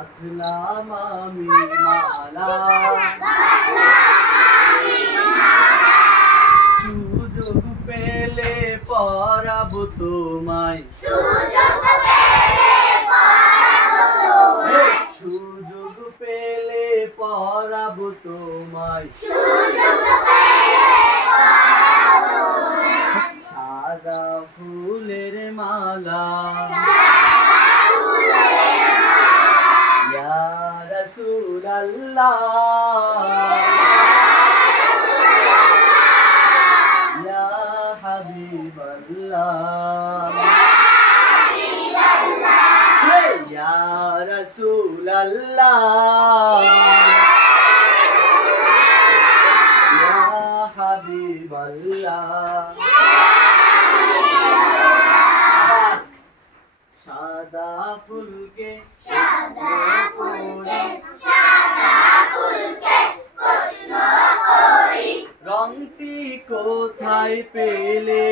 গাঁথলাম আমি মালা, সুযোগ পেলে পরাবো তোমায়, সুযোগ পেলে পরাবো তোমায়, সাদা ফুলের মালা। ইয়া রাসূলুল্লাহ, ইয়া হাবিবাল্লাহ, ইয়া রাসূলুল্লাহ, ইয়া হাবিবাল্লাহ। সাদা ফুলকে প্রশ্ন করি, রংটি কোথায় পেলে?